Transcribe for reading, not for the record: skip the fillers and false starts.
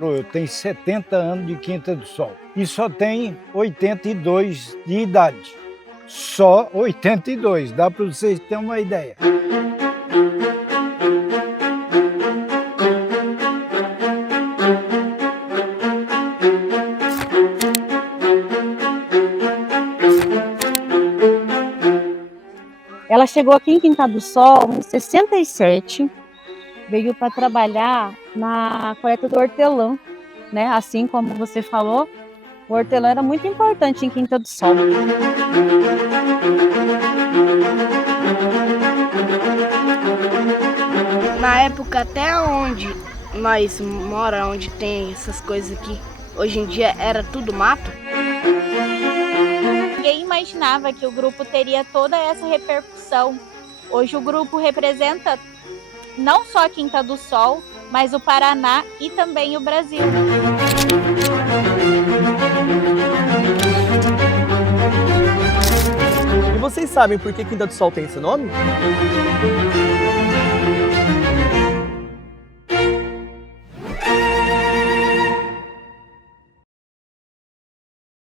Eu tenho 70 anos de Quinta do Sol e só tenho 82 de idade. Só 82, dá para vocês terem uma ideia. Ela chegou aqui em Quinta do Sol em 67, veio para trabalhar na coleta do hortelã, né? Assim como você falou, o hortelã era muito importante em Quinta do Sol. Na época até onde nós mora, onde tem essas coisas aqui, hoje em dia era tudo mato. Ninguém imaginava que o grupo teria toda essa repercussão. Hoje o grupo representa não só a Quinta do Sol, mas o Paraná e também o Brasil. E vocês sabem por que Quinta do Sol tem esse nome?